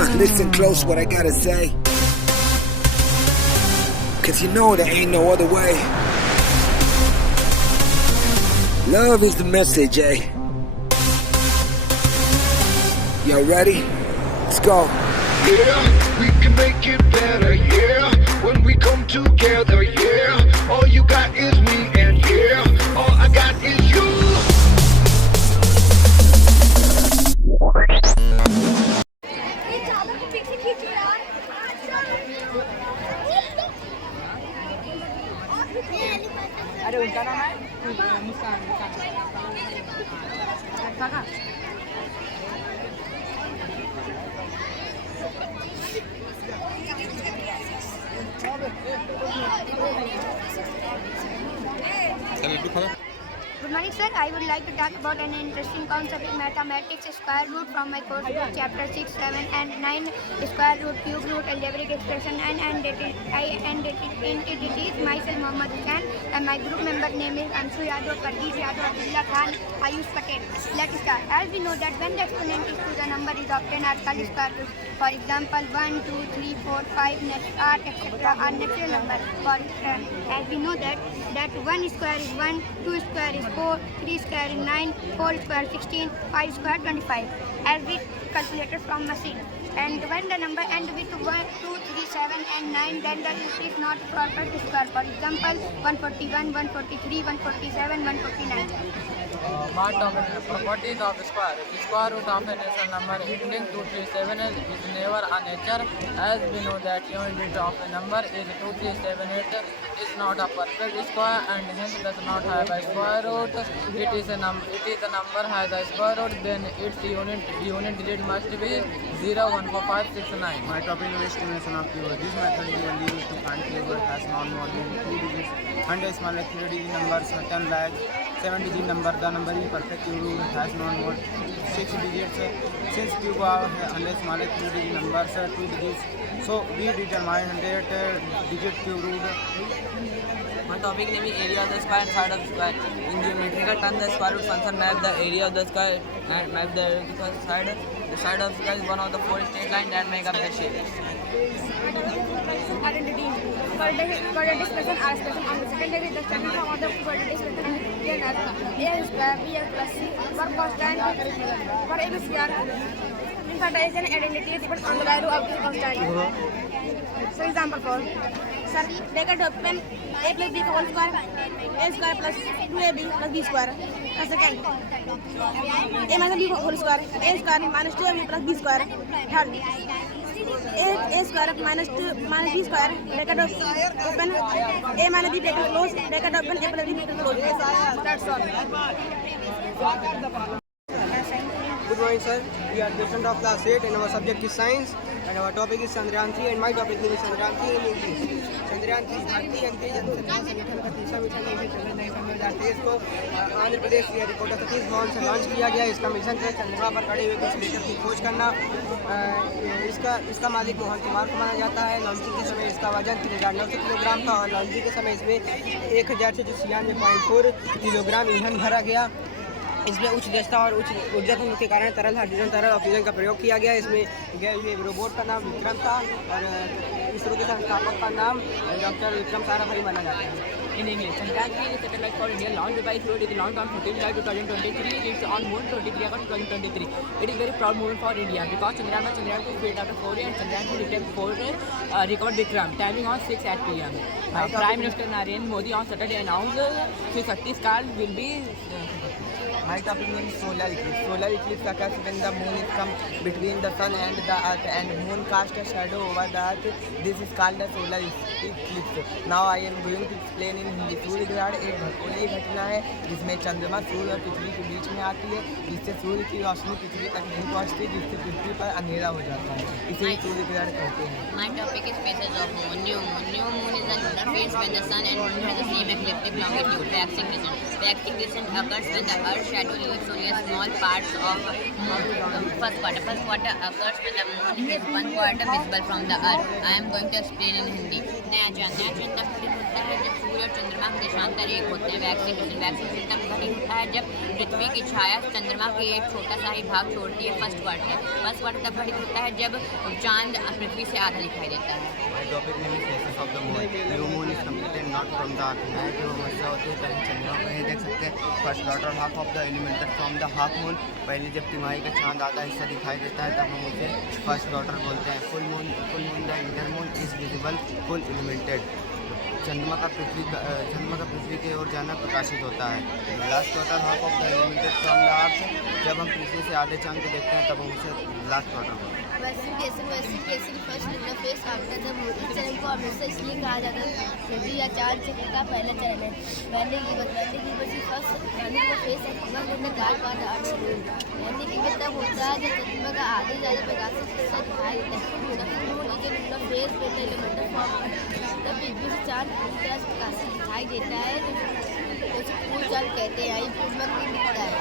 Listen close what I gotta say, cause you know there ain't no other way. Love is the message, eh? Y'all ready? Let's go. Yeah, we can make it better, yeah. When we come together, yeah. All you got is me and yeah, all I got is you. अरे उनका नाम है मुस्कान Good morning, sir. I would like to talk about an interesting concept in mathematics: square root from my course book, chapter 6, 7, and 9. Square root, cube root, algebraic expression, and it is myself, Mohammad Hussain, and my group member name is Anshu Yadav, Pardeep Yadav, Abdullah Khan, Ayush Patel. Let's start. As we know that when the exponent is to the number is often are called square root. For example, 1, 2, 3, 4, 5, 8, etc. are natural numbers. As we know that 1 square is 1, 2 square is 4, 3 square is 9, 4 square 16, 5 square 25, as we calculated from machine. And when the number ends with 1, 2, 3, 7 and 9, then the list is not proper square. For example, 141, 143, 147, 149. Part of properties of square. The square root of a natural number ending 237 is never a nature, as we know that unit of a number is 2378 is not a perfect square and hence does not have a square root. It is a number has a square root, then its unit digit must be 0, 1, 4, 5, 6, 9. My topic is estimation of keyword. This method is only used to find keyword has not more than 2 digits. 100 small like 3 digit numbers, 10 lakh, 7 digit number. The number is perfect keyword has not more 6 digits. Since cube of 100 small like 3 digit numbers, 2 digits. So we determine 100 digit cube root. My topic name is area of the square and side of the square. In geometrical terms, the square root function map the area of the square and map the side. The side of the square is one of the 4 straight lines that make up the shape. Identity. Quadratic expression are expression on the second degree. The standard form of the quadratic expression is a square b plus c for constant for a square. In fact, there is an identity depends on the value of the constant. For example, sir, bracket open a plus b whole square, a square plus 2ab plus b square. Second, a minus b whole square, a square minus 2ab plus b square. Third, a square minus 2 minus b square, bracket open, a minus b bracket close, bracket open, a plus b bracket close. That's all. Good morning, sir. We are students of class 8 and our subject is science and our topic is Chandrayaan 3 and my topic name is Chandrayaan 3 in English. Chandrayaan 3 भारतीय अंतरिक्ष अनुसंधान संगठन का तीसरा mission है। चंद्रयान 2023 को आंध्र प्रदेश के reporter Satish Dhawan से लॉन्च किया गया। इसका मिशन है चंद्रमा पर खड़े हुए कुछ लेटर की खोज करना। इसका मालिक मोहन कुमार को माना जाता है। लॉन्चिंग के समय इसका वजन 3900 किलोग्राम था और लॉन्चिंग के समय इसमें 1096.4 किलोग्राम ईंधन भरा गया। इसमें उच्च दक्षता और उच्च ऊर्जा के कारण तरल हाइड्रोजन तरल ऑक्सीजन का प्रयोग किया गया। इसमें ये रोबोट का नाम विक्रम था और इसरो के संस्थापक का नाम डॉक्टर विक्रम साराभाई माना जाता है। In English, Chandrayaan 3 is satellite for India launched by ISRO. It is launched on 14 July 2023. It's on moon 23 August 2023. It is very proud moment for India because Chandrayaan 2 failed after 4 years and Chandrayaan 3 returned 4 recovered Vikram. Timing on 6 at p.m. Prime Minister Narendra Modi on Saturday announced his Shakti star will be. My topic name is solar eclipse. Solar eclipse occurs when the moon is come between the sun and the earth and moon casts a shadow over the earth. This is called a solar eclipse. Now I am going to explain in Hindi. सूर्य ग्रहण एक खगोलीय घटना है जिसमें चंद्रमा सूर्य और पृथ्वी के बीच में आती है, जिससे सूर्य की रोशनी पृथ्वी तक नहीं पहुंचती, जिससे पृथ्वी पर अंधेरा हो जाता है। इसे ही सूर्य ग्रहण कहते हैं। My topic is phases of moon. New moon is an lunar phase when the sun and moon have the same ecliptic longitude. Waxing crescent. Waxing crescent occurs when the earth I told you it's only a small part of first quarter. First quarter occurs when the moon is one quarter visible from the earth. I am going to explain in Hindi. नया चांद तब घटित होता है जब सूर्य और चंद्रमा के देशांतर एक होते हैं। वैक्सीन तब घटित होता है जब पृथ्वी की छाया चंद्रमा के एक छोटा सा ही भाग छोड़ती है। फर्स्ट क्वार्टर तब घटित होता है जब चांद पृथ्वी से आधा दिखाई देता है। Topic name is faces of the moon. New moon is completed not from the अर्थ। नए जो वर्षा होती है तभी चंद्रमा को नहीं देख सकते। First quarter half of the illuminated from the half moon. पहले जब तिमाही का चांद आधा हिस्सा दिखाई देता है तब हम उसे फर्स्ट क्वार्टर बोलते हैं। Full moon the entire moon is visible full illuminated. चंद्रमा का पृथ्वी की ओर जाना प्रकाशित होता है। Last quarter half of the illuminated from the earth. जब हम पृथ्वी से आधे चांद को देखते हैं तब हम उसे लास्ट क्वार्टर बोलते हैं। वैसे first interface after the moon. इस चरण को हमेशा इसलिए कहा जाता है पृथ्वी या चांद से का पहला चरण है। पहले की फर्स्ट इंटरफेस की मतलब होता है जब चंद्रमा का आधे ज़्यादा प्रकाशित हिस्सा दिखाई देता है। फेस एलिमेंटल फॉर्म तब पृथ्वी से चांद पूरी तरह से प्रकाशित दिखाई देता है तो उसे पूर्ण चांद कहते हैं। पूर्ण नहीं दिखता है।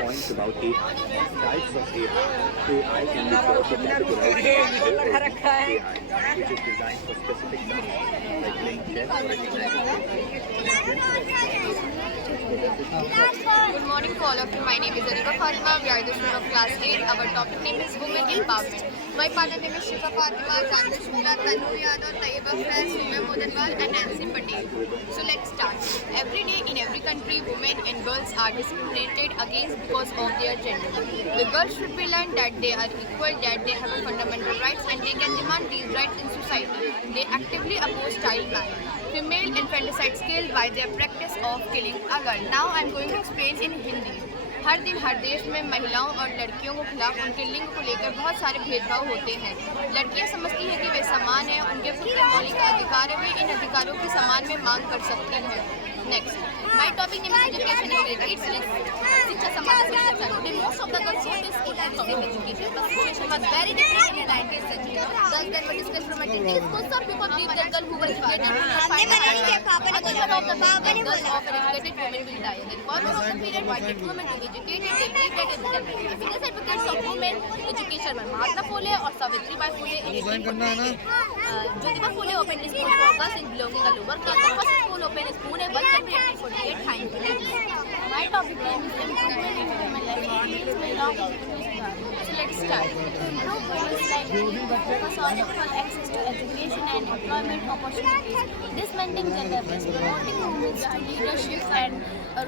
Points about AI. Types of AI. AI can be further categorized into AI, which is designed for specific tasks, like playing chess or recognizing. Good morning to all of you. My name is Ariba Fatima. We are the student of class 8. Our topic name is Women Empowerment. My partner name is Shifa Fatima, Chandra Shukla, Tanu Yadav, Taiba Faiz, Sumya Modanwal and Nancy Patel. So let's start. Every day in every country, women and girls are discriminated against because of their gender. The girls should be learned that they are equal, that they have fundamental rights and they can demand these rights in society. They actively oppose child marriage, female infanticide scale by their practice of killing a girl. Now I am going to explain in Hindi. हर दिन हर देश में महिलाओं और लड़कियों को खिलाफ उनके लिंग को लेकर बहुत सारे भेदभाव होते हैं। लड़कियां समझती हैं कि वे समान हैं, उनके खुद के मौलिक अधिकार है, वे इन अधिकारों की समान में मांग कर सकती हैं। Next, my topic name is education related. It's शिक्षा समाज शिक्षा। The most of the girls want to school and receive education, but situation was very different in the 19th century. Thus, there were discussed from a technique. Some people believe that girls who were educated will find a husband. Others were of the belief that girls of an educated women will die. The reformers of the period wanted women to be educated. They believed that the biggest advocates of women education were Mahatma Phule or Savitribai Phule in 1848. Jyotiba Phule opened a school for girls in belonging to lower class. The first school opened in Pune, 1 January 1848. Thank you. My topic name is improvement in women life. So let's start. To improve women's life, we focus on equal access to education and employment opportunities, dismantling gender based, promoting women's leadership and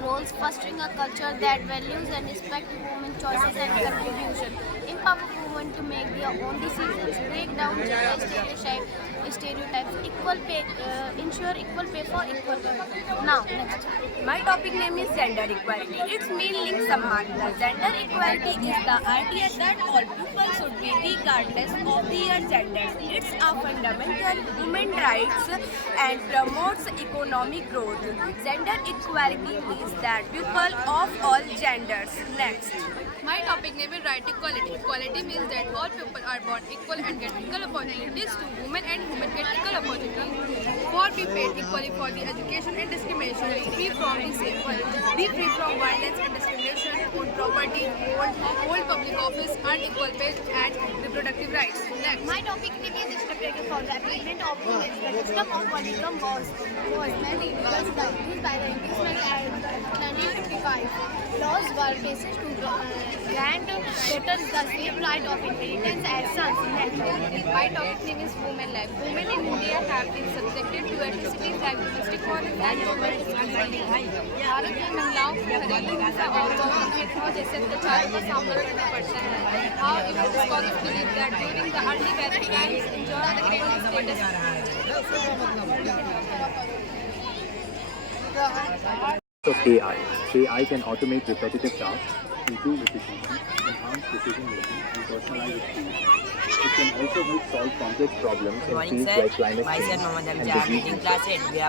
roles, fostering a culture that values and respects women's choices and contribution, empower women to make their own decisions, break down gender stereotypes, equal pay, ensure equal pay for equal work. Now, next. My topic name is gender equality. Its meaning Samanta. Gender equality is the idea that all people should be regardless of their genders. It's a fundamental human rights and promotes economic growth. Gender equality means that people of all genders. Next. My topic name is right equality. Equality means that all people are born equal and get equal opportunities to women and women get equal opportunities. For be paid equally for the education and discrimination, free from the same world, be free from violence and discrimination, own property, hold public office, earn equal pay and reproductive rights. Next. My topic name is Struggle for the Attainment of Women. The system of polygamous was many years introduced by the Englishman Act 1955. Laws were basis to grant daughters the same right of inheritance as sons. My topic name is women life. Women in India have been subjected to atrocities like domestic violence and gender discrimination. Bharat में महिलाओं को घरेलू हिंसा और यौन भेदभाव जैसे अत्याचारों का सामना करना पड़ता है. However, scholars believe that during the early Vedic times, enjoyed the equal status. Of AI. AI can automate repetitive tasks, improve efficiency, enhance decision making, and personalize experience. It can also help solve complex problems in fields like climate change and disease.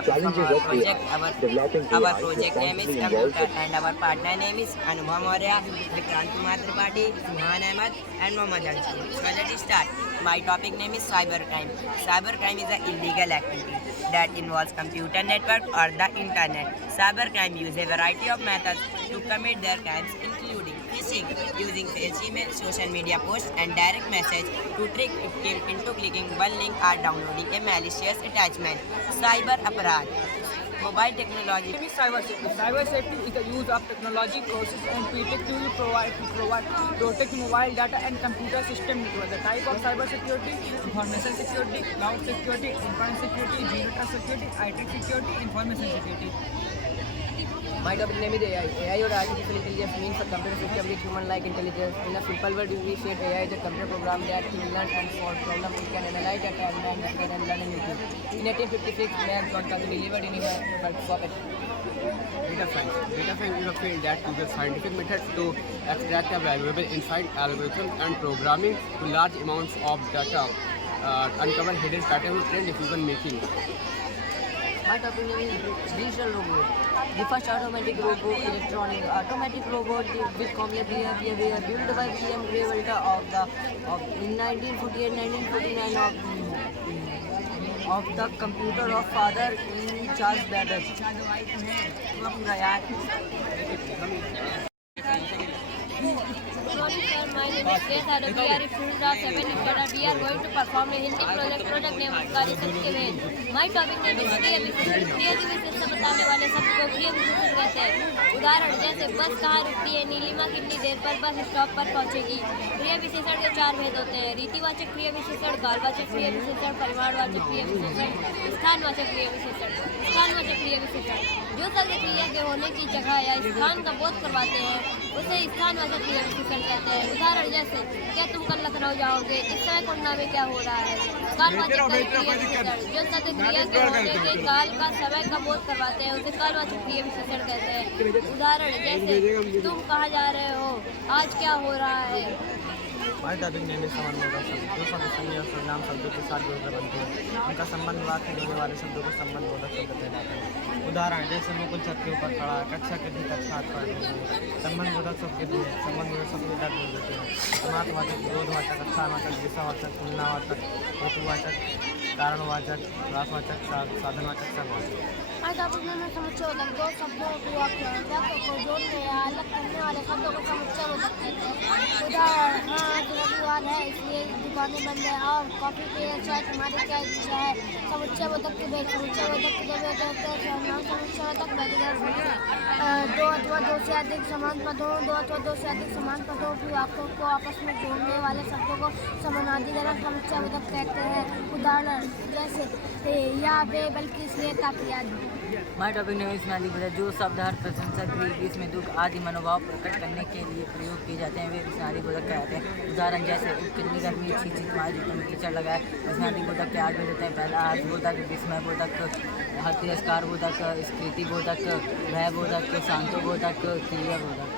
Challenges of AI. Developing AI responsibly involves and our partner name is Anubhav Maurya, Vikrant Kumar Tripathi, Suhan Ahmed and Mohammad Jansi. So let's start. My topic name is cybercrime. Cybercrime is an illegal activity that involves computer network or the internet. Cybercrime use a variety of methods to commit their crimes, including phishing, using fake email, social media posts and direct message to trick victim into clicking one link or downloading a malicious attachment. Cyber aparat. Mobile technology. Cyber safety. Cyber safety is the use of technology courses and effectively provide protect mobile data and computer system network. The type of cyber security: information security, cloud security, endpoint security, zero trust security, IT security, information security. My topic name is AI. AI or artificial intelligence means a computer system with human-like intelligence. In a simple word, we say AI is a computer program that can learn and solve problems. It can analyze data and learn a new thing. In 1856, man John Carter delivered in a pocket. Data science. Data science is a field that uses scientific methods to extract a valuable insight, algorithms, and programming to large amounts of data, uncover hidden patterns, and decision making. My topic name is digital robot. The first automatic robot, automatic robot with complex behavior built by William Gray Walter in 1948-1949 of the computer of father in Charles Babbage. Good morning, sir. My name is Kedar. We are a student of 7th standard. We are going to perform a Hindi project name Kari Satya Ved. My topic name is क्रिया विशेषण. क्रिया की विशेषता बताने वाले शब्द को क्रिया विशेषण कहते हैं. उदाहरण जैसे बस कहाँ रुकती है, नीलिमा कितनी देर पर बस स्टॉप पर पहुंचेगी. क्रिया विशेषण के 4 भेद होते हैं: रीतिवाचक क्रिया विशेषण, कालवाचक क्रिया विशेषण, परिमाणवाचक क्रिया विशेषण, स्थानवाचक क्रिया विशेषण. स्थानवाचक क्रिया विशेषण जो शब्द क्रिया के होने की जगह या स्थान का बोध करवाते हैं उसे स्थानवाचक क्रिया विशेषण कहते हैं. उदाहरण जैसे क्या तुम कल लखनऊ जाओगे, इस समय कोन्ना में क्या हो रहा है. कालवाचक क्रिया विशेषण जो शब्द क्रिया के होने के काल का समय का बोध करवाते हैं उसे कालवाचक क्रिया विशेषण कहते हैं. उदाहरण जैसे तुम कहाँ जा रहे हो, आज क्या हो रहा है. हमारे टॉपिक नेम है संबंधों शब्द जो शब्द संज्ञा और सर्वनाम शब्दों के साथ जुड़कर बनते हैं. उनका संबंध वाक्य में होने वाले शब्दों को संबंधबोधक शब्द कहलाते हैं. उदाहरण जैसे मुकुल छत के ऊपर खड़ा, कक्षा के भीतर छात्र पढ़ रहे हैं. संबंधबोधक शब्द के लिए संबंधबोधक शब्द के दर्द देते हैं. समासवाचक, विरोधवाचक, स्थानवाचक, दिशावाचक, तुलनावाचक, हेतुवाचक, कारणवाचक, रासवाचक, साधनवाचक, सर्ववाचक. आज आप में समुच्चयबोधक दो शब्दों को वाक्य को जोड़ने या अलग करने वाले शब्दों को समुच्चयबोधक कहते हैं. उदाहरण आज रविवार है इसलिए दुकानें बंद है और कॉफी के चाय हमारी क्या इच्छा है. समुच्चयबोधक के भेद. समुच्चयबोधक के भेद होते हैं सर्वनाम समुच्चयबोधक दो अथवा दो से अधिक समान पदों, दो अथवा दो से अधिक समान पदों की वाक्यों को आपस में जोड़ने वाले शब्दों को समानाधिकरण समुच्चयबोधक कहते हैं. उदाहरण जैसे या वे बल्कि इसलिए ताकि आदि. My topic name is नाली बजा. जो शब्द हर प्रशंसा क्रिया इसमें दुख आदि मनोभाव प्रकट करने के लिए प्रयोग किए जाते हैं वे विस्नादी बोधक कहलाते हैं. उदाहरण जैसे कितनी गर्मी, छी तुम्हारे जूतों में कीचड़ लगाए. विस्नादी बोधक के 8 भेद होते हैं. पहला हर्ष बोधक, विस्मय बोधक, तिरस्कार बोधक, स्कृति बोधक, भय बोधक, शांतो बोधक, क्रिया बोधक.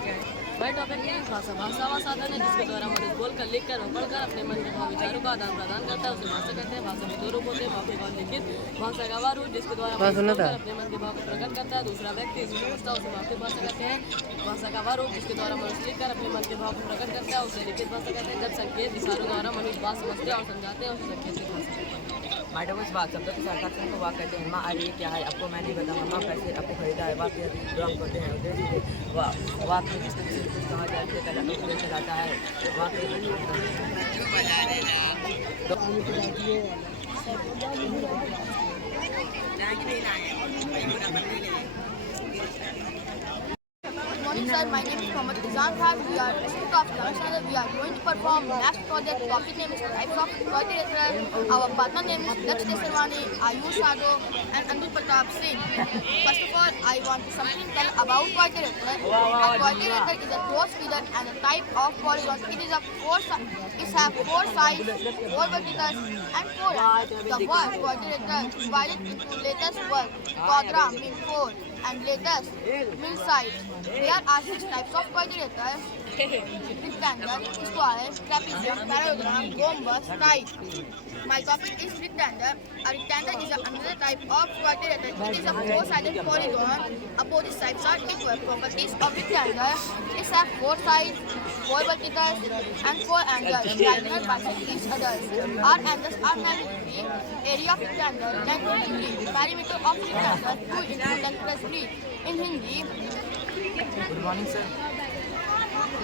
वह टॉपिक है भाषा. भाषा वह साधन है जिसके द्वारा मनुष्य बोलकर, लिखकर और पढ़कर अपने मन के भाव विचारों का आदान प्रदान करता है उसे भाषा कहते हैं. भाषा में 2 रूप होते हैं: मौखिक और लिखित. भाषा का वह रूप जिसके द्वारा मनुष्य बोलकर अपने मन के भाव को प्रकट करता है. दूसरा व्यक्ति इसे समझता है उसे मौखिक भाषा कहते हैं. भाषा का वह रूप जिसके द्वारा मनुष्य लिखकर अपने मन के भाव को प्रकट करता है उसे लिखित भाषा कहते हैं. जब संकेत इशारों द्वारा मनुष्य बात समझते और समझाते हैं उसे संकेतिक भाषा कहते हैं. माइटोमस बात शब्दों के साथ को वाक्य कहते हैं. माँ आ रही क्या है आपको मैं नहीं बताऊँगा. माँ पैसे आपको खरीदा है. वाक्य जो हम करते हैं दे दीजिए. वाक्य जिसको कुछ कहा जाए चलाता है. वाक्य Morning, sir. My name is Mohammad Izan Khan. We are a student of 11th standard. We are going to perform next project. Topic name is types of quadrilateral. Our partner name is Lakshya Sarwani, Ayush Yadav, and Anil Pratap Singh. First of all, I want to something tell about quadrilateral. A quadrilateral is a closed figure and a type of polygon. It is a it has 4 sides, 4 verticals, and 4 ends. The word quadrilateral divided into latest word. Quadra means 4. and latest mill site. There are 6 types of coordinators: rectangle, square, trapezium, parallelogram, rhombus, kite. My topic is rectangle. A rectangle is another type of quadrilateral. It is a 4-sided polygon. Opposite sides are equal. Properties of rectangle: it has 4 sides, 4 verticals, and 4 angles. Diagonal bisect each other. Our angles are 90 degrees. Area of rectangle 90 degrees. Perimeter of rectangle 2 into 10 plus 3. In Hindi. Good morning, sir.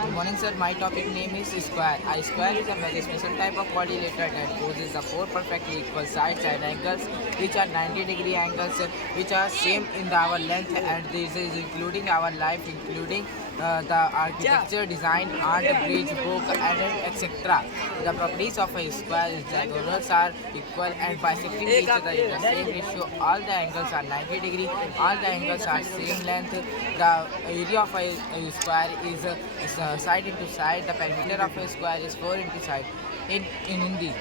Good morning, sir. My topic name is square. A square is a very special type of quadrilateral that possesses the 4 perfectly equal sides and angles, which are 90-degree angles, which are same in our length, and this is including our life, including the architecture, design, art, bridge, book, and etc. The properties of a square is diagonals are equal and bisecting each other in the same ratio. All the angles are 90 degree. All the angles are same length. The area of a square is side into side. The perimeter of a square is 4 into side. In Hindi.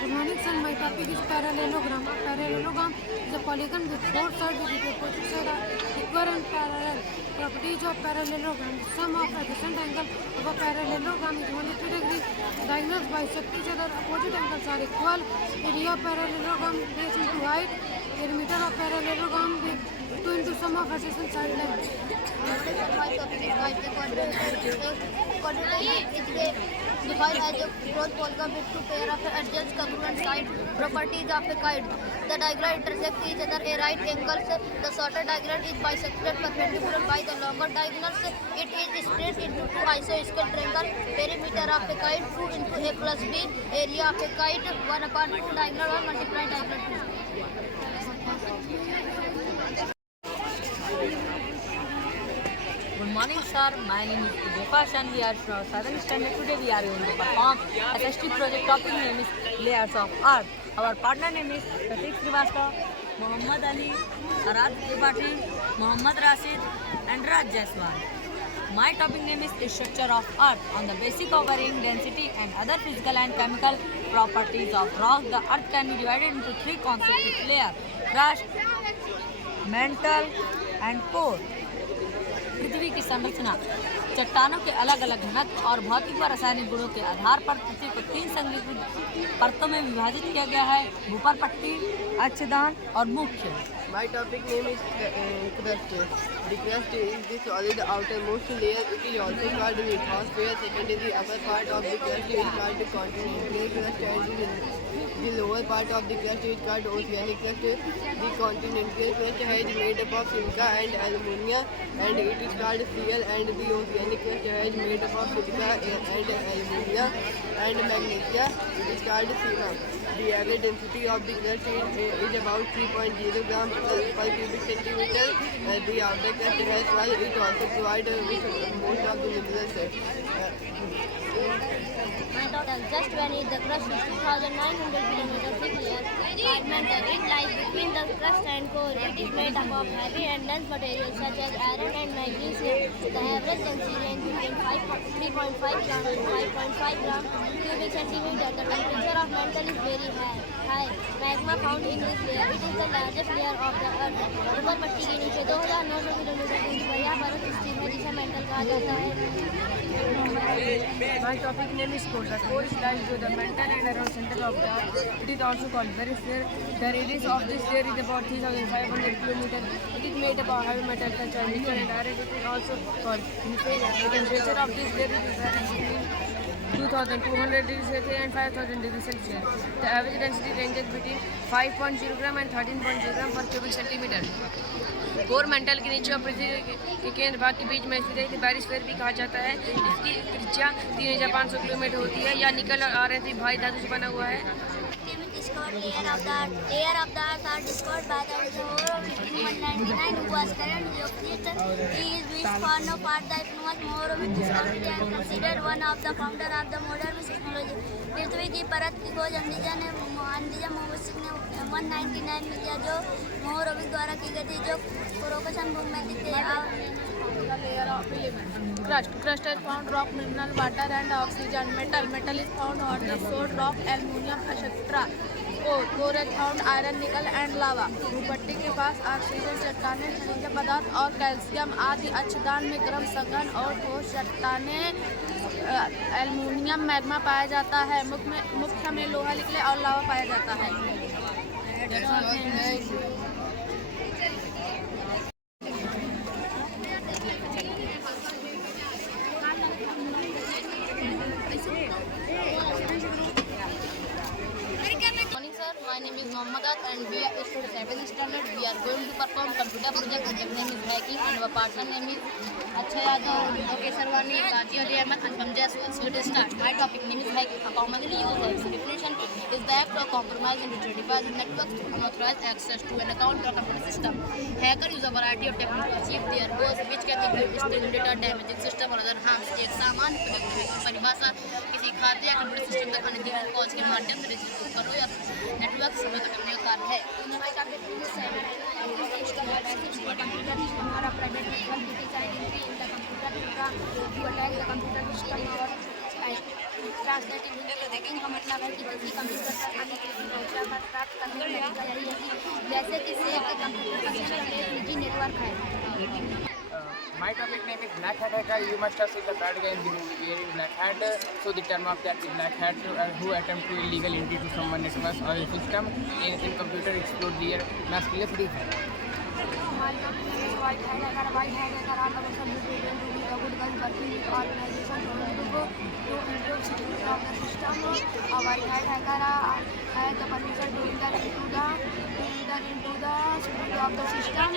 Good morning, sir. My topic is parallelogram. A parallelogram is a polygon with 4 sides with opposite sides are equal and parallel. Properties of parallelogram: the sum of adjacent angle of a parallelogram is 180 degrees. Diagonals bisect each other. Opposite angles are equal. Area of parallelogram base into height. Perimeter of parallelogram is 2 into sum of adjacent side lengths. My topic is quadrilateral. Quadrilateral is defined as a closed polygon with 2 pairs of adjacent congruent sides. Properties of a kite: the diagonal intersect each other at right angles. The shorter diagonal is bisected perpendicular by the longer diagonals. It is split into 2 isosceles triangles. Perimeter of a kite 2 into a plus b. Area of a kite 1/2 diagonal 1 multiplied diagonal 2. Good morning, sir. My name is Gopash and we are from 7th standard. Today we are going to perform a ST project. Topic name is Layers of Art. Our partner name is Pratik Srivastava, Muhammad Ali, Arad Tripathi, Muhammad Rashid, and Raj Jaiswal. My topic name is Structure of Art. On the basic of varying density and other physical and chemical properties of rock, the earth can be divided into 3 concentric layers: crust, mantle, and core. पृथ्वी की संरचना: चट्टानों के अलग अलग घनत्व और भौतिक व रासायनिक गुणों के आधार पर पृथ्वी को 3 संगीकृत परतों में विभाजित किया गया है: ऊपर पट्टी, अच्छदान और मुख्य। My topic name is crust. The crust is the solid outermost layer. It is also called the lithosphere. Second is the upper part of the crust is called the continental crust, and the lower part of the crust is called oceanic crust. The continental crust is made up of silica and aluminium, and it is called Cl, and the oceanic crust is made up of silica and aluminium and magnesium. It is called Sima. The average density of the crust is about 3.0 grams per cubic centimeter. The outer crust has well, it also provides with most of the minerals. Just beneath the crust is 2,900 kilometers thick layer of mantle. It lies between the crust and core. It is made up of heavy and dense materials such as iron and magnesium. The average density range between 3.5 grams to 5.5 grams cubic centimeter. The temperature of mantle is very high. Magma found in this layer. It is the largest layer of the earth. ऊपर पट्टी के नीचे 2,900 kilometre दूरी पर यह परत स्थित है जिसे mantle कहा जाता है। My topic name is core. The core is lies to the mantle and around center of the earth. It is also called perisphere. The radius of this layer is about 3,500 kilometers. It is made up of heavy metals such as nickel and iron. It is also called inferior. The temperature of this layer is between 2,200 degrees Celsius and 5,000 degrees Celsius. The average density ranges between 5.0 gram and 13.0 gram per cubic centimeter. Core mantle के नीचे और पृथ्वी के केंद्र भाग के बीच में स्थित है। इसे बैरिस्फीयर भी कहा जाता है। इसकी त्रिज्या 3,500 किलोमीटर होती है। यह निकल और आयरन से भारी धातु से बना हुआ है। Layer of the earth are discovered by the Moore in 199 who was current geophysicist. He is which for no part the infamous Moore with discovery and considered one of the founder of the modern technology. पृथ्वी की परत की खोज अंदिजा मोहम्मद ने 199 में किया, जो मोहरोविक द्वारा की गई थी, जो कोरोकसन भूमि थे। Layer of elements. Crust is found rock, mineral, water and oxygen. Metal is found on the sword, rock, aluminium, etc. Coral found iron nickel and lava. भूपट्टी के पास ऑक्सीजन, चट्टानें, खनिज पदार्थ और कैल्शियम आदि अच्छदान में गर्म सघन और ठोस चट्टानें एल्युमिनियम मैग्मा पाया जाता है। मुख्य में लोहा निकले और लावा पाया जाता है। My name is Mohammad and we are students 7th standard. We are going to perform computer project. Our name is hacking and our partner name is Akshay Yadav, Lokesh Sarwani, Raji Ali Ahmed and Pamja. So let's start. My topic name is hacking. A commonly used definition is the act of compromising digital devices networks to unauthorized access to an account or computer system. Hackers use a variety of techniques to achieve their goals, which can include stealing data, damaging system और other harms. एक सामान्य परिभाषा किसी खाते या computer system तक आने के कॉज के माध्यम से रजिस्टर करो या नेटवर्क समय तक करने का कार्य है। हमारा private network design in the computer system और ट्रांसलेटिंग हैकिंग का मतलब है कि किसी कंप्यूटर पर अन्य किसी सूचना प्राप्त करने की तरीका यही है कि जैसे किसी एक कंप्यूटर का सिस्टम एक निजी नेटवर्क है। My topic name is Black Hat Hacker. You must have seen the bad guy in the movie Black Hat. So the term of that is Black Hat who attempt to illegal entry to someone network or system in computer explode their masculine defense. My topic name is White Hat Hacker. White Hat Hacker are the person who do a good guy working with organization to improve security of the system. A White Hat Hacker has the permission to enter into the security of the system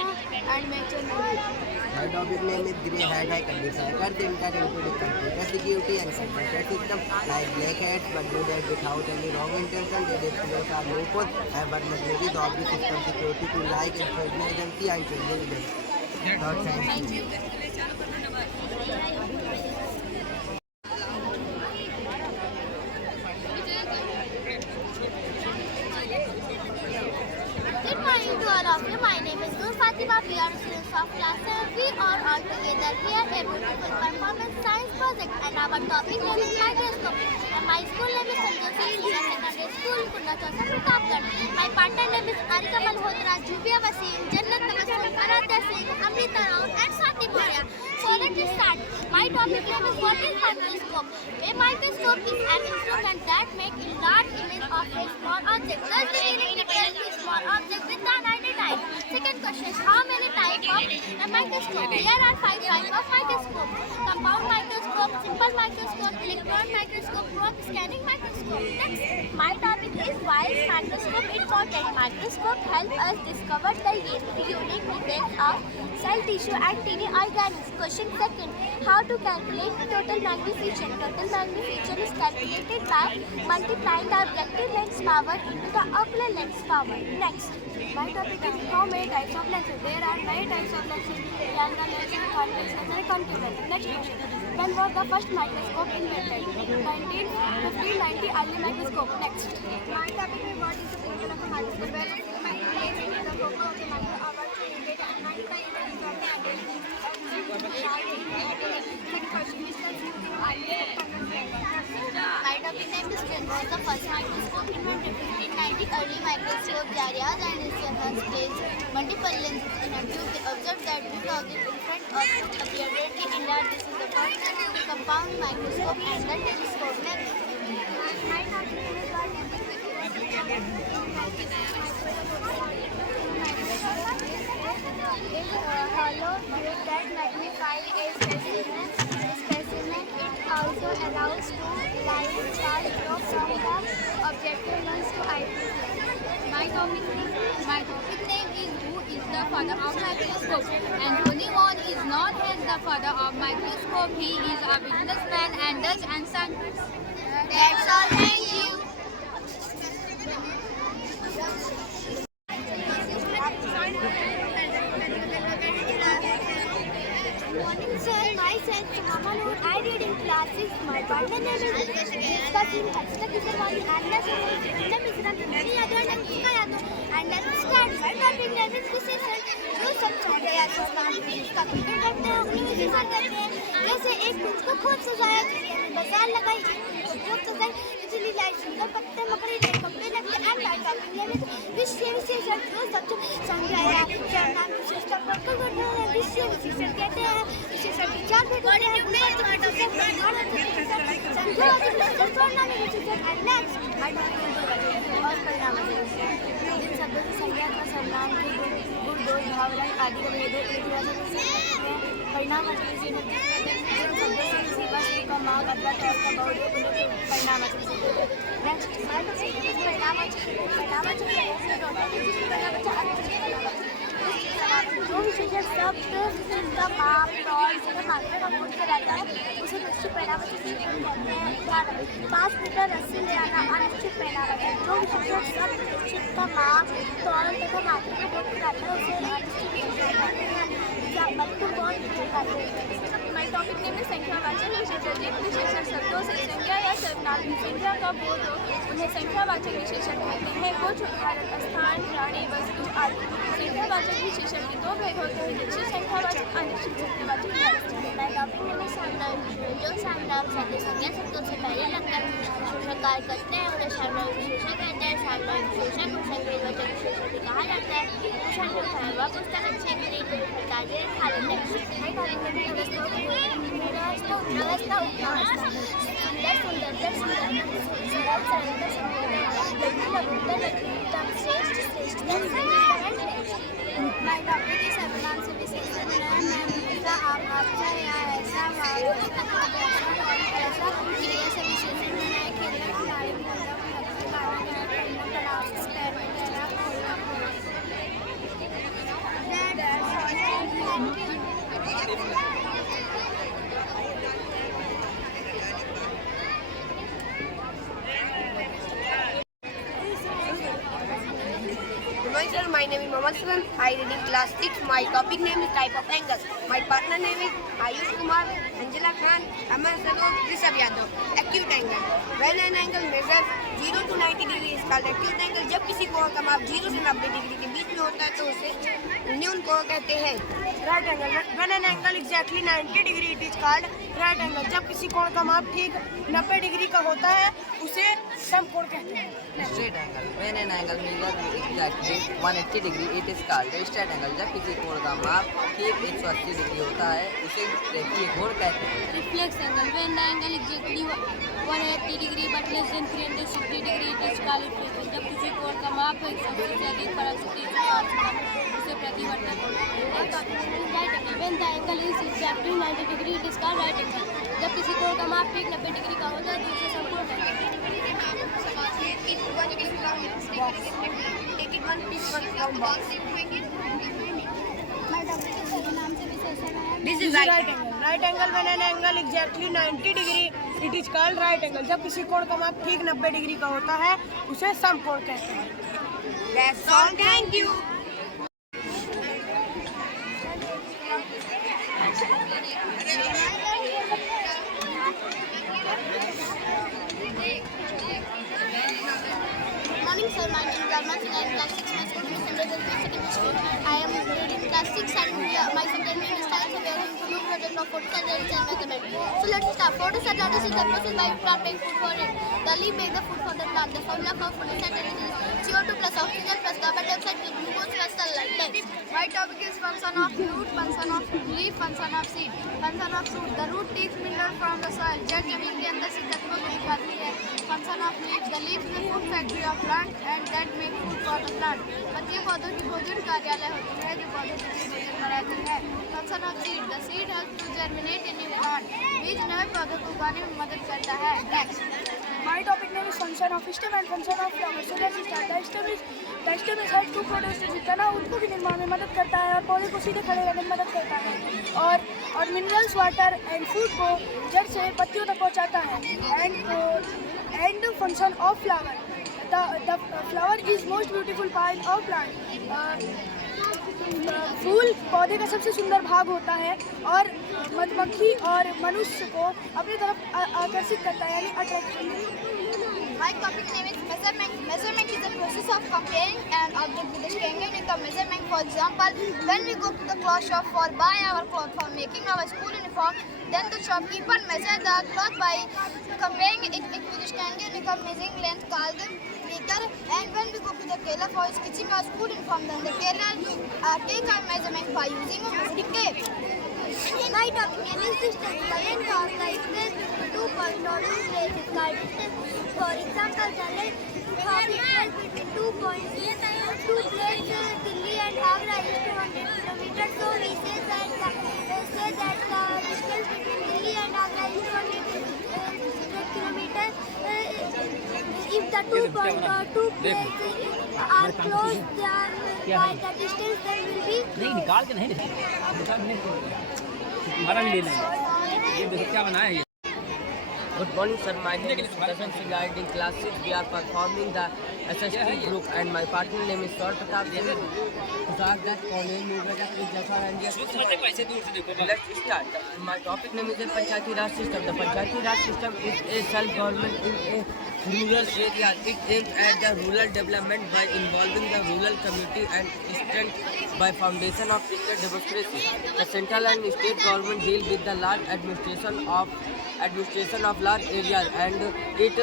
and make changes. My topic name is Grey Hat Hacker. These hackers enter into the computer security and computer system like black hats, but do that without any wrong intention. They disclose our loopholes and vulnerabilities of the system security to like information agency and changing them. Thank you. Good morning to all of you. My name is Nur Fatima. We are students of class 7. We are all together here a beautiful performance science project and our topic name is microscope. And my school name is St. Joseph Senior Secondary School, Kunna Chausa, Pratapgarh. My partner name is Arika Malhotra, Juvia Wasim, Jannat Tabassum, Aradhya Singh, Amrita Rao and Swati Maurya. So let's start. My topic name is what is microscope? A microscope is an instrument that makes a large image of a small object. Thus revealing differently small object with the type. Second question is how many types of a microscope? There are 5 types of microscope. Compound microscope, simple microscope, electron microscope, probe scanning microscope. Next, my topic is why is microscope important? Microscope help us discover the unique details of cell tissue and tiny organisms. Question second, how to calculate total magnification? Total magnification is calculated by multiplying the objective lens power into the ocular lens power. Next, my topic is how many types of lenses? There are many types of lenses. Younger lenses, convex lenses, and concave lenses. Next question, when was the first microscope invented? 1950-90 early microscope. Next, my topic is what is the principle of a microscope? My name is the focus of the microscope created and mankind is from the identity. My topic name is when was the first microscope invented? 1590 early microscope Jarias and Isiakas placed multiple lenses in a tube. They observed that two of the different objects appeared redly in that this is the first compound microscope and the telescope. Next, my topic name is what is hollow tube that magnifies a specimen. It also allows to line charge flow from the objective lens to eyepiece lens. My topic name is who is the father of microscope, and Tony Vaughan is not as the father of microscope. He is a businessman and Dutch and scientist. That's all. Thank you. Morning, sir. Myself, Mamanur. I read in class 6. My partner name is discussing Hasta Kisarwani and the Misran Mini Adar and Kika Yadav. And let's start. My topic name is decision. जो सब छोटे या जो काम इसका computer करते हैं उन्हीं में डिसाइड करते हैं जैसे एक कुछ को खुद सजाया जिसके बाजार लगाई उपयोग सजाई बिजली लाइट सुंदर पत्ते मकड़ी कपड़े लगते and my topic name is विशेषण जो सबसे संज्ञा नाम विशेषता प्रकट करना है विशेषण कहते हैं विशेषण की चार भेद होते हैं और परिणाम इन शब्दों की संज्ञा का सर्वनाम के गुण दोष भाव रंग आदि का भेद एक भाषा में परिणाम किसी वस्तु का माप अथवा टैग का बहुल्य परिणाम जो विशेषण शब्द का माप और मात्रा का गुण रहता है उसे निश्चित परिणाम कहते हैं। 5 मीटर रस्सी ले आना अनिश्चित परिणाम है। जो विशेषण शब्द निश्चित का माप तौल तथा मात्रा का गुण रहता है उसे अनिश्चित My topic name is संख्यावाचक विशेषण। जिन विशेषण शब्दों से संज्ञा या सर्वनाम की संज्ञा का बोध हो उन्हें संख्यावाचक विशेषण कहते हैं। कुछ उदाहरण स्थान, प्राणी, वस्तु आदि। संख्यावाचक विशेषण के दो भेद होते हैं, निश्चित संख्यावाचक, अनिश्चित संख्यावाचक। My topic name is सर्वनाम। जो सर्वनाम शब्द संज्ञा शब्दों से पहले लगकर विशेषण कार्य करते हैं उन्हें सर्वनाम विशेषण कहते हैं। सर्वनाम विशेषण को संख्यावाचक विशेषण भी कहा जाता है। विशेषण जो है वह पुस्तक अच्छे खरीद कार्य खा लेते हैं। व्यवस्था सुंदर सुंदर श्रेष्ठ श्रेष्ठ। My topic is सर्वनाम से विशेषण है। मैं मित्र आप अच्छा या ऐसा ऐसा क्रिया से विशेषण है। खेलने खिलाड़ी My name is Mohammad Salam. I read in class 6. My topic name is type of angles. My partner name is Ayush Kumar, Angela Khan, Aman Sadov, Rishabh Yadav. Acute angle. When an angle measures 0 to 90 degree is called acute angle. जब किसी कोण का माप 0 से 90 degree के बीच में होता है तो उसे न्यून कोण कहते हैं। Right angle. When an angle exactly 90 degree it is called right angle. जब किसी कोण का माप ठीक 90 डिग्री का होता है उसे समकोण कहते हैं। Straight angle. When an angle measures exactly 180 degree it is called straight angle. जब किसी कोण का माप ठीक 180 डिग्री होता है उसे रेखीय कोण कहते हैं। Reflex angle. When the angle exactly 180 degree but less than 360 degree it is called reflex. जब किसी कोण का माप 180 से अधिक परिस्थिति उसे प्रतिवर्तन कोण कहते हैं। Right angle. When the angle is exactly 90 degree it is called right angle. जब किसी कोण का माप ठीक 90 डिग्री का होता है तो उसे समकोण कहते हैं। This is right angle. Right angle when an angle exactly 90 degree it is called right angle. जब किसी कोण का माप ठीक 90 डिग्री का होता है उसे समकोण कहते हैं। That's all. Thank you. Morning, sir. My name is Arman Singh. I am class 6. My school is Central Secondary School. I am reading class 6 and my subject name is science. We are going to do project of photosynthesis and mathematics. So let's start. Photosynthesis is the process by plant making food for it. The leaf makes the food for the plant. The formula for photosynthesis is CO2 plus oxygen plus carbon dioxide plus glucose plus sunlight. My topic is function of root, function of leaf, function of seed. Function of root. The root takes mineral from the soil. जड़ जमीन के अंदर से तत्वों को निकालती है. Function of leaf. The leaf is the food factory of plant and that make food for the plant. पत्तियां पौधों की भोजन कार्यालय होती है जो पौधों के लिए भोजन बनाती है. Function of seed. The seed helps to germinate in new plant. बीज नए पौधों को उगाने में मदद करता है. Next. My topic name is function of stem and function of flower. So let's start. The stem is helps to produce तना उनको भी निर्माण में मदद करता है और पौधे को सीधे खड़े रहने में मदद करता है और मिनरल्स वाटर एंड फूड को जड़ से पत्तियों तक पहुंचाता है and function of flower the flower is most beautiful part of plant. फूल पौधे का सबसे सुंदर भाग होता है और मधुमक्खी और मनुष्य को अपनी तरफ आकर्षित करता है यानी attraction. My topic name is measurement. Measurement is the process of comparing an object with a standard unit of measurement. For example, when we go to the cloth shop for buy our cloth for making our school uniform, then the shopkeeper measures the cloth by comparing it with the standard unit of measuring length called baker, and when we go to the tailor for stitching our school uniform, then the tailor take our measurement by using a measuring tape. My topic name is distance. By and cause the space between 2 points or 2 places is called distance. For example, the length of distance between 2 points, 2 places, Delhi and Agra is 200 kilometers. So we say that the distance between Delhi and Agra is 200 kilometers. If the 2 points or 2 places are close by the distance, there will be नहीं निकाल के नहीं हमारा भी लेना है ये देखो क्या बनाया है ये Good morning, sir. My name is Dasan Singh. In class 6, we are performing the SST group, and my partner name is Saur Pratap Singh. Let's start. My topic name is the Panchayati Raj system. The Panchayati Raj system is a self-government in a rural area. It aims at the rural development by involving the rural community and strength by foundation of single democracy. The central and state government deal with the large administration of large areas, and it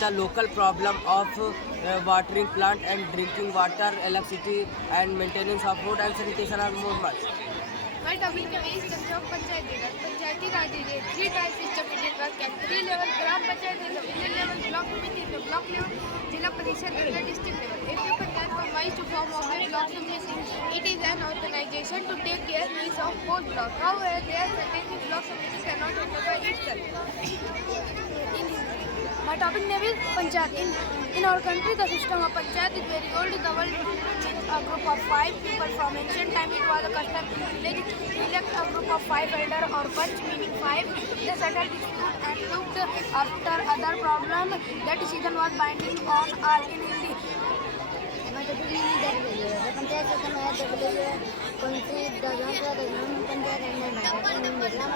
the local problem of watering plant and drinking water, electricity, and maintenance of road and sanitation are more much. My topic is structure of Panchayati Raj. Panchayati Raj is a three-type system. It is work at 3 levels: Gram Panchayat is the village level, block committee is the block level, Jilla Parishad is the district level. Every panchayat combines to form of a block committee. It is an organization to take care of whole block. However, there are certain block committee cannot handle by itself. My topic name is Panchayat. In our country, the system of Panchayat is very old. The world a group of 5 people from ancient time. It was a custom in village to elect a group of 5 elder or panch, meaning 5. They settled dispute and looked after other problem. That decision was binding on all in Hindi. My topic name is the Panchayat system has the village country, the Gram Panchayat and the Gram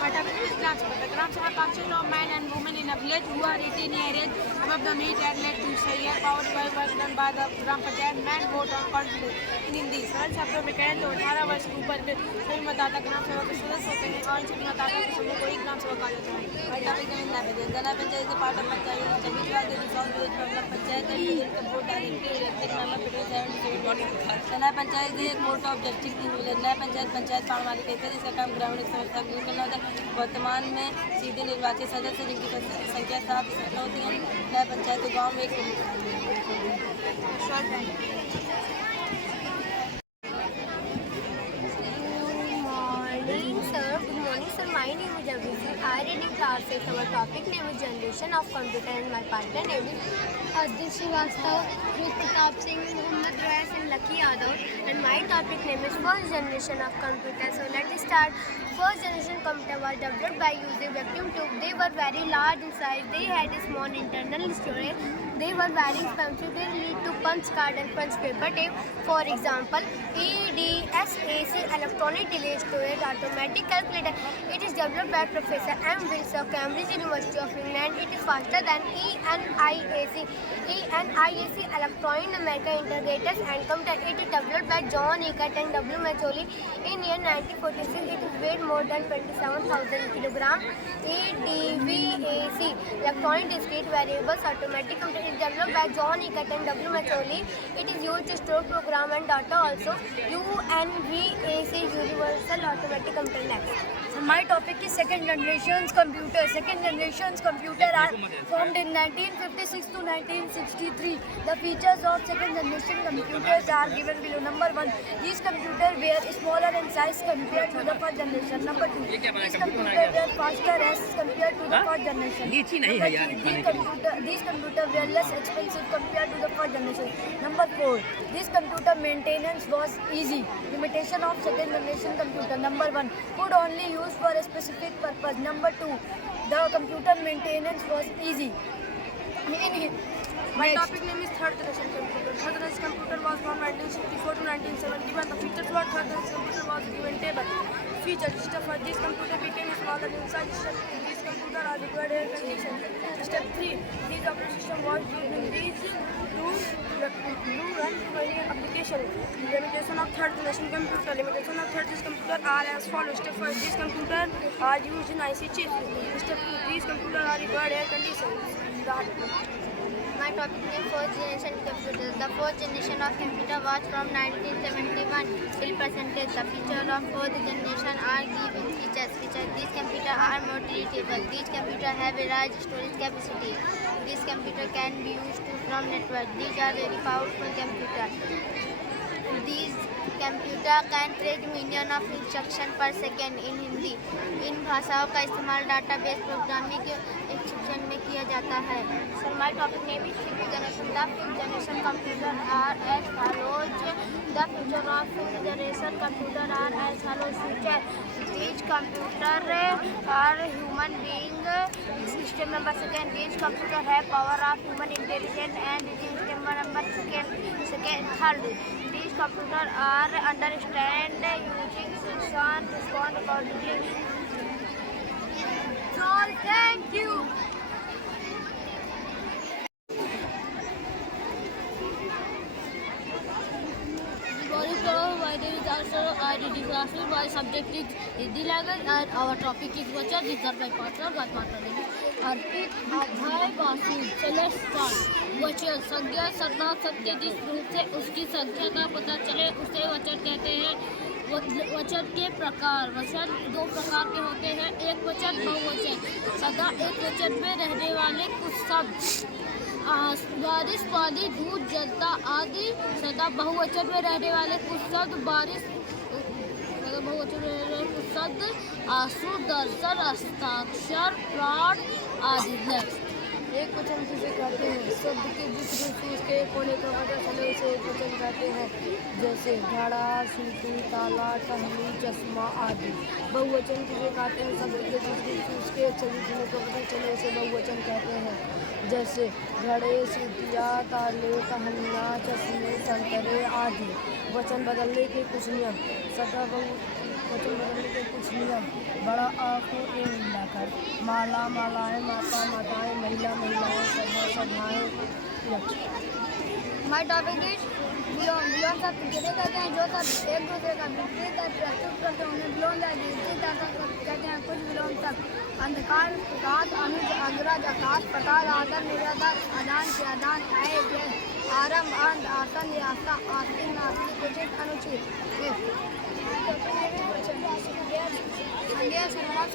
My topic is Gram Sabha. The Gram Sabha consists of men and women in a village who are 18 years above the age and led to say powered by work done by the Gram Panchayat. Men vote on confidence. In Hindi, सरल शब्दों में कहें तो 18 वर्ष के ऊपर के सभी मतदाता ग्राम सभा के सदस्य होते हैं और सभी मतदाता के समूह को ही ग्राम सभा कहा जाता है. My topic name is Nabid. The Nabid is a part of Panchayat. Chabis Raj is the village Panchayat and the vote directly elected member between 7 to 7. The Naya Panchayat is a court of justice in village. Naya Panchayat panchayat पाठवाली कहते हैं जिसका काम ग्रामीण समस्या दूर करना होता है. वर्तमान में सीधे निर्वाचित सदस्य जिनकी संख्या 7 होती है. नया पंचायत गाँव में एक Good morning, sir. My name is Abhishek. I read in class 8. Our topic name is Generation of Computer, and my partner name is Adil Srivastav, Ruth Pratap Singh, Muhammad Rayas, and Lucky Yadav. And my topic name is First Generation of Computer. So let's start. First generation computer was developed by using vacuum tube. They were very large in size. They had a small internal storage. They were very expensive. They lead to punch card and punch paper tape. For example, EDSAC, electronic delay storage automatic calculator. It is developed by Professor M. Wills of Cambridge University of England. It is faster than ENIAC. ENIAC, electronic numerical integrators and computer. It is developed by John Eckert and W. Macaulay in year 1946. It is weighed more than 27,000 kilograms. EDVAC, electronic discrete variables automatic computer, is developed by John Eckert and W. Macaulay. It is used to store program and data also. UNVAC, universal automatic computer. Next. So my topic is second generations computer. Second generations computer are formed in 1956 to 1963. The features of second generation computers are given below. Number 1, these computers were smaller in size compared to the first generation. Number 2, these computers were faster as compared to the first generation. These computers were less expensive compared to the first generation. Number 4, this computer maintenance was easy. Limitation of second generation computer. Number 1, could only use for a specific purpose. Number 2, the computer maintenance was easy. My topic name is third generation computer. Third generation computer was from 1964 to 1971. The features for third generation computer was given table. Features: for this computer became smaller in size. This computer computer are required air conditioned. Step 3. These operating system was used in these to run any application. Limitation of third generation computer. Limitation of third generation computer are as follows. Step 1. These computers are used in IC chips. Step 2. These computers are required air conditioned. My topic name fourth generation computer. The fourth generation of computer was from 1971 till present day. The feature of fourth generation are given features. These computers are more readable. These computers have a large storage capacity. This computer can be used from network. These are very powerful computers. These computer can trade million of instruction पर second in Hindi. इन भाषाओं का इस्तेमाल database programming के extension में किया जाता है। Sir my topic name is fifth generation. The fifth generation computer are as follows. The future of fifth generation computer are as follows. Future these computer are human being. System number second, these computer have power of human intelligence. And system number second third, these computer are understand using function respond accordingly. So thank you. My subject is Hindi language and our topic is Vachar. These are my partner. My partner name is Arpit Adhay Basu. So let's start. वचन संज्ञा सर्वनाम सत्य जिस रूप से उसकी संख्या का पता चले उसे वचन कहते हैं। वचन के प्रकार। वचन दो प्रकार के होते हैं, एक वचन बहुवचन। सदा एक वचन में रहने वाले कुछ शब्द बारिश, पानी, दूध, जनता आदि। सदा बहुवचन में रहने वाले कुछ शब्द बारिश, बहुवचन में रहने वाले कुछ शब्द आंसू, दर्शन, हस्ताक्षर, प्राण आदि। एक वचन जिसे कहते हैं शब्द के जिस रूप से उसके एक होने का पता चले उसे एक वचन कहते हैं, जैसे घड़ा, सीटी, ताला, टहनी, चश्मा आदि। बहुवचन जिसे कहते हैं शब्द के जिस रूप से उसके एक से होने का पता चले उसे बहुवचन कहते हैं, जैसे घड़े, सीटियाँ, ताले, टहनियाँ, चश्मे, संतरे आदि। वचन बदलने के कुछ नियम। सदा वचन बदलने के कुछ नियम। बड़ा आ को ए मिलाकर। माला, मालाएं, माता, माताएं, महिला, महिलाएं, सभा, सभाएं, लक्ष्य। My topic is belong. Belong सब किसे कहते हैं जो सब एक दूसरे का विपरीत प्रस्तुत करते हैं उन्हें बिलोंग कहते हैं। कुछ बिलोंग सब अंधकार, प्रकाश, अनुज, अंधराज, आकाश, पताल, आदर, निरादर, आदान, प्रदान, आय, व्यय, आरंभ, अंत, आसन, आस्था, आस्तीन, नास्तिक, उचित, अनुचित। संज्ञा सर्वनाम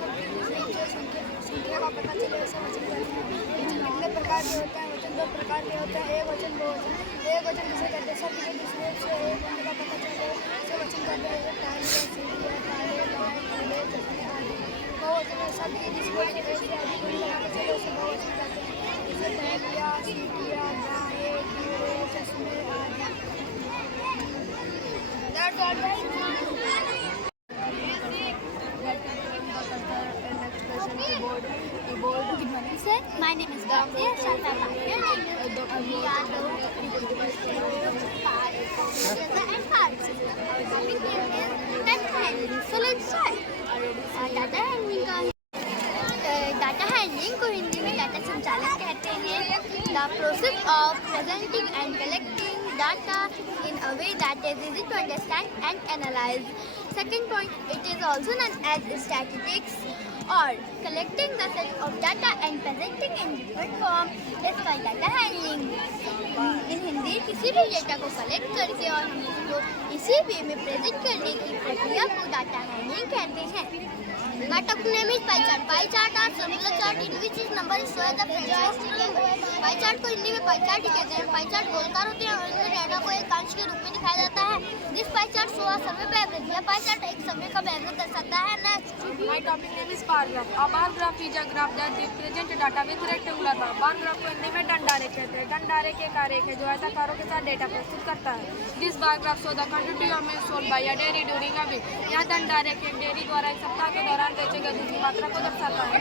संख्या का पता चले उसे वचन कहते हैं। वचन कितने प्रकार के होते हैं? वचन दो प्रकार के होते हैं, एक वचन बहुवचन। एक वचन जिसे कहते हैं शब्द के जिस रूप से एक होने का पता चले उसे वचन कहते हैं, टहनियाँ, सीढ़ियाँ, ताले, गाय, घोड़े, चश्मे आदि। बहुवचन में शब्द के जिस रूप से एक से अधिक होने का पता चले उसे बहुवचन कहते हैं, जैसे टहनियाँ, सीढ़ियाँ, गाय, घोड़े, चश्मे आदि। That's all right. Good morning, sir. My name is Gauti Shata Patel. We are the and parts. Data handling. So let's start. Data handling का डाटा हैंडलिंग को हिंदी में डाटा संचालन कहते हैं। The process of presenting and collecting data in a way that is easy to understand and analyze. Second point, it is also known as statistics or collecting the set of data and presenting in different form is called data handling. In Hindi किसी भी data को collect करके और हम उसको इसी वे में present करने की प्रक्रिया को डाटा हैंडलिंग कहते हैं। My topic name is pie chart. Pie chart are circular chart in which is number is shown the fantastic number. Pie chart को हिंदी में pie chart ही कहते हैं। pie chart गोलकार होते हैं और इनमें डेटा को एक अंश के रूप में दिखाया जाता है। This pie chart shows a survey average. यह pie chart एक सर्वे का एवरेज दर्शाता है। Next. My topic name is bar graph. A bar graph is a graph that represents data with rectangular bar. Bar graph को हिंदी में डंडारेख कहते हैं। डंडारेख एक आरेख है जो आयताकारों के साथ डेटा प्रस्तुत करता है। This bar graph shows the quantity of milk sold by a dairy during a week. यह डंडारेख एक डेयरी द्वारा एक सप्ताह के दौरान बेचे गए दूध की मात्रा को दर्शाता है।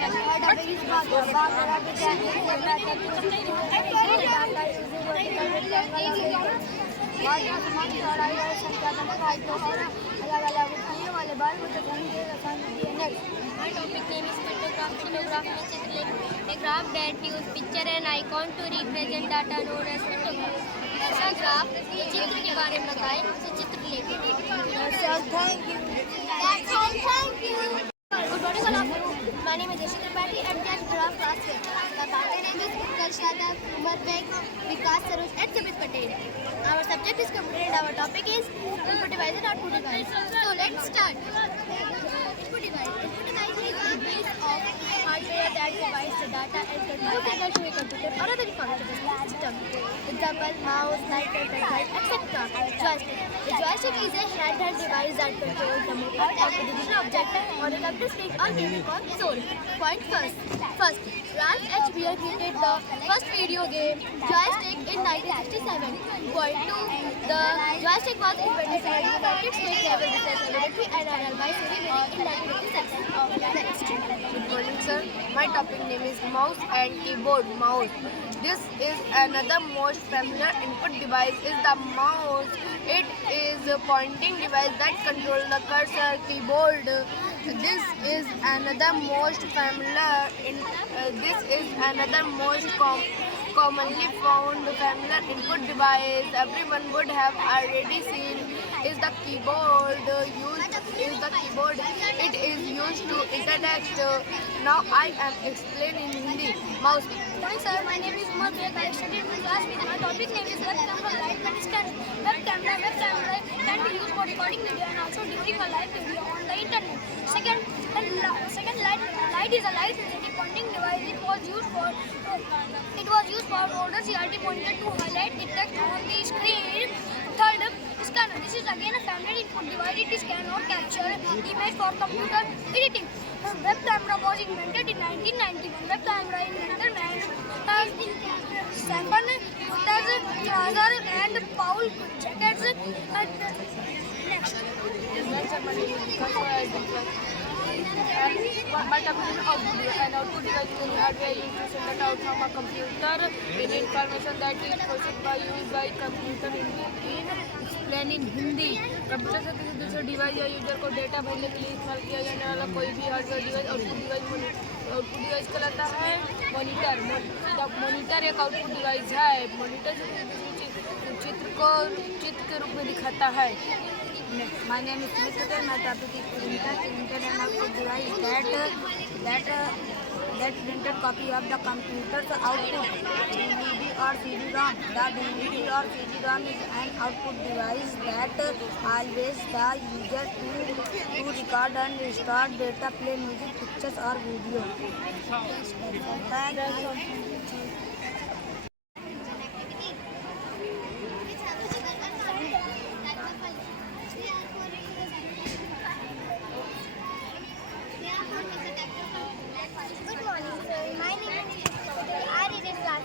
My topic name is spectrography. Spectrography means a graph that uses picture and icon to represent data known as spectrograph. ऐसा ग्राफ चित्र के बारे में बताएं, उसे चित्र लेके। Thank you. That's all. Thank you. Good morning, all of you. My name is Yashika Tripathi and we are graph class 5. The partner name is Utkarsh Yadav, Umar Beg, Vikas Saroj and Sumit Patel. Our subject is computer and our topic is input device and output device. So let's start. Input device. Input device is a piece of hardware that provides the data and controls data to a computer or other information system. Example, mouse, lighter, pencil, etc. Joystick. The joystick is a handheld device that controls the movement of the digital object on a computer screen or gaming console. Point first. Ralph H. Beer created the first video game joystick in 1967. Point 2. The joystick was invented by the United States Naval Research Laboratory and by Sony in 1956. Next. Good morning, sir. My topic name is mouse and keyboard. Mouse. This is another most familiar input device is the mouse. It is a pointing device that controls the cursor. Keyboard. This is another most familiar commonly found familiar input device everyone would have already seen is the keyboard. It is used to enter text. Now I am explaining in Hindi. Mouse. Hi sir, my name is Umar Beg. I studied in class with my topic name is web camera light and scanner. Web camera can be used for recording video and also viewing a live video on the internet. Second, light is a light sensitive pointing device. It was used for older CRT monitor to highlight the text on the screen. Third, scanner. This is again a standard input device. It scan or capture image for computer editing. Web camera was invented in 1991. Web camera invented by Stefan Krazer and Paul Jacquets. Next. My topic is output device. An output device is any hardware used to send data out from a computer. Any information that is processed by computer in explain in Hindi. Computer से किसी दूसरे device या user को data भेजने के लिए इस्तेमाल किया जाने वाला कोई भी हार्डवेयर डिवाइस आउटपुट डिवाइस कहलाता है। मॉनिटर एक आउटपुट डिवाइस है। मॉनिटर से चित्र के रूप में दिखाता है। My name is Sumit Patel. My topic is printer and output device that printed copy of the computer's output DVD or CD-ROM. The DVD or CD-ROM is an output device that allows the user to record and store data, play music, pictures or video. Thank you.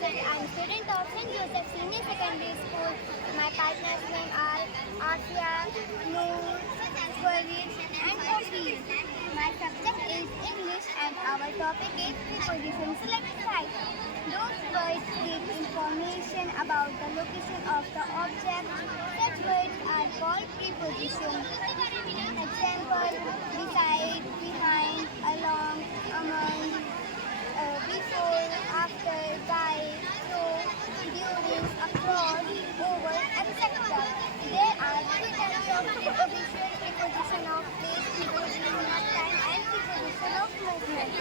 I'm student of St. Joseph Senior Secondary School. My partners name are Afia, Noor, Swarvir and Kofi. My subject is English and our topic is preposition. Select side. Those words give information about the location of the object. Such words are called prepositions. Example, beside, behind, along, among, before, after, by, through, during, across, over, etc. There are three types of preposition: preposition of place, preposition of time, and preposition of movement.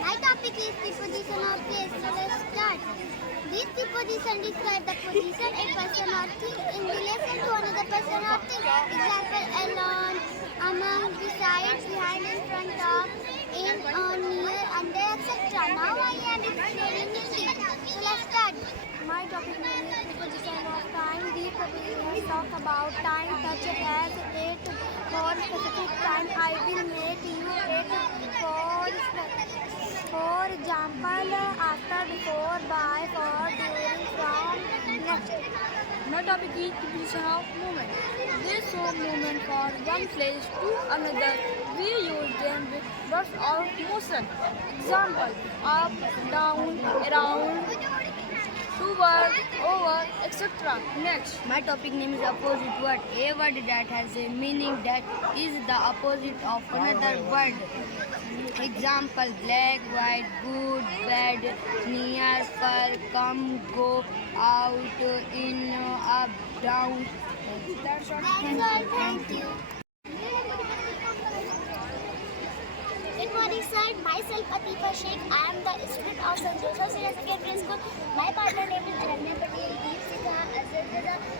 My topic is preposition of place. So let's start. These prepositions describe the position a person or thing in relation to another person or thing. Example: alone, among, beside, behind, in front of, in, on, near, under, etc. Now I am explaining Hindi. So let's start. My topic name is preposition of time. These prepositions talk about time such as it for specific time. I will make you it for example, after, before, by, for, during, from, next. My topic is preposition of movement. They show movement from one place to another. We use them with verbs of motion. Example: up, down, around. To over, etc. Next. My topic name is opposite word. A word that has a meaning that is the opposite of another word. Example: black, white, good, bad, near, far, come, go, out, in, up, down. That's all. Thank you. Good morning, sir. Myself, Atifa Sheikh. I am the student of St. Joseph Senior Secondary School. My partner name is Rania Patel, Deep Sikha, Azhar,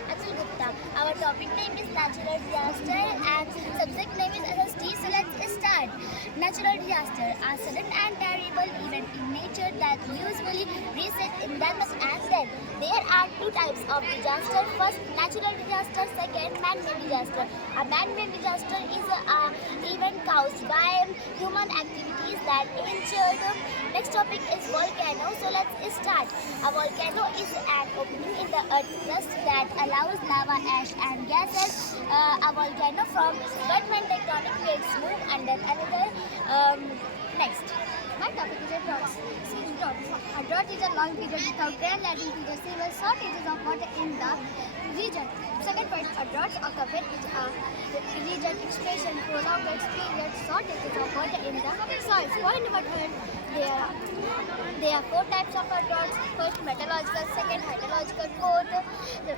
Achal Gupta. Our topic name is natural disaster and subject name is SST. So let's start. Natural disaster are sudden and terrible event in nature that usually result in damage and death. There are two types of disaster. First, natural disaster. Second, man-made disaster. A man-made disaster is an event caused by human activities that injured. Next topic is volcano. So let's start. A volcano is an opening in the earth crust that allows lava, ash and gases. A volcano forms when tectonic plates move under another. Next. My topic is a drought. A drought is a long period without rain leading to the severe shortages of water in the region. Second point, a drought occurs when a region experiences prolonged period shortages of water in the soil. Point number 12, there are four types of droughts. First, meteorological. Second, hydrological. Fourth,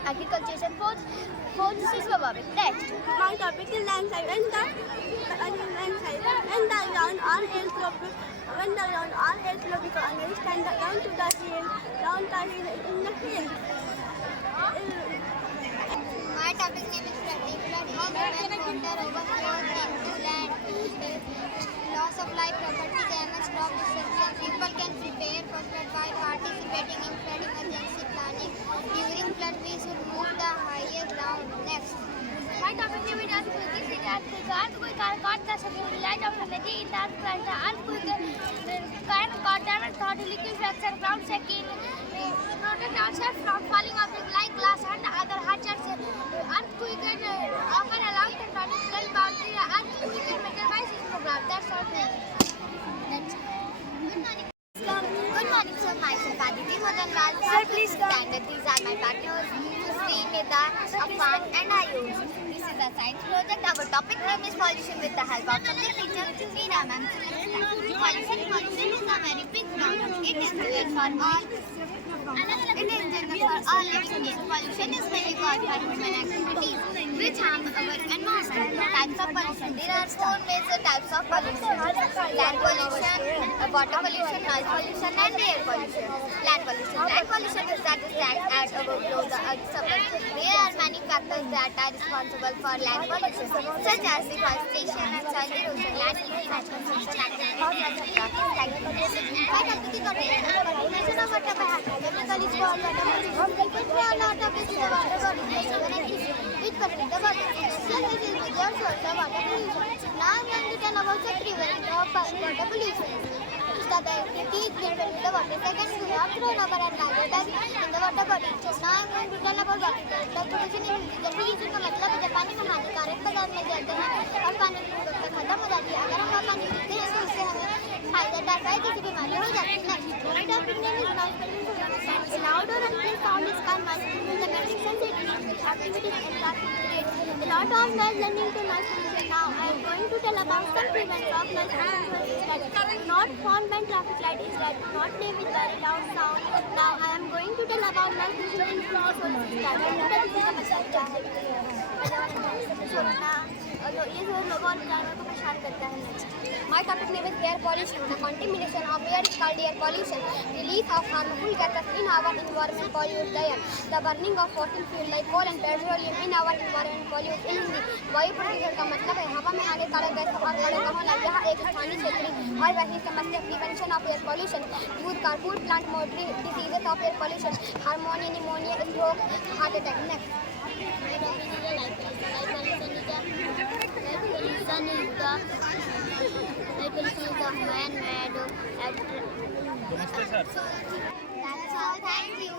agricultural. Fourth, seismographic. Next. My topic is landslide. When the ground on hills become stand down to the hill, in the hill. My topic name is particular human water overflow into land. Loss of life, property damage, crop destruction. People can prepare for flood by participating in flood emergency planning. During flood, we should move the higher ground. Next. My topic name is earthquake. This is earthquake. Earthquake are caught the light of energy in the earthquake. The earthquake can cause damage, thought, liquid fracture, ground shaking, protect ourselves from falling objects like glass and other hazards. Earthquake can occur along the tectonic boundary. Earthquake can measure by seismograph. That's all. Next. Good morning, sir. Myself, Aditi Madanlal. Sir, please standard. These are my partners, Sri, Nida, Afan, and Ayush. This is a science project. Our topic name is pollution with the help of subject teacher, Meena ma'am. Pollution is a very big problem. It is good for all. It is general for all living beings. Pollution is mainly caused by human activities which harm our environment. Types of pollution. There are four major types of pollution: land pollution, water pollution, noise pollution, and air pollution. Land pollution. Land pollution is that stands at overflow the Earth's surface. There are many factors that are responsible for land pollution, such as deforestation and soil erosion, land leaking, natural construction activities, etc. My topic is contamination of water by chemical is called water pollution. People spray a lot of waste in the water bodies, which contain the water. Here is the results of the water pollution. Now I am going to tell about the prevalence of water pollution. The activity is present in the water. Second, we have thrown over and nitrogen in the water body. Now I am going to tell about water pollution in Hindi. जल प्रदूषण का मतलब है जब पानी में हानिकारक पदार्थ मिल जाते हैं और पानी की गुणवत्ता खत्म हो जाती है। अगर हम वह पानी पीते हैं तो इससे हमें फायदा होता है, किसी बीमारी हो जाती है। My topic name is noise pollution. In outdoor and play sound is called noise pollution. The basic sensitivity activities and traffic create a lot of noise leading to noise pollution. Now I am going to tell about some prevention of noise pollution. Not found when traffic light is red. Not play with very loud sound. Now I am going to tell about noise pollution in small solar ये जो लोगों और जानवरों को परेशान करता है। My topic name is air pollution. The contamination of air is called air pollution. Release of harmful gases in our environment pollute the air. The burning of fossil fuel like coal and petroleum in our environment pollute in Hindi. वायु प्रदूषण का मतलब है हवा में हानिकारक गैसों और कणों का होना। यह एक स्थानीय क्षेत्रीय और वैश्विक समस्या। Prevention of air pollution. Use carpool plant motor diseases of air pollution. Harmonia, pneumonia, stroke, heart attack. Next. Pollution is a man-made actor. That's all. Thank you.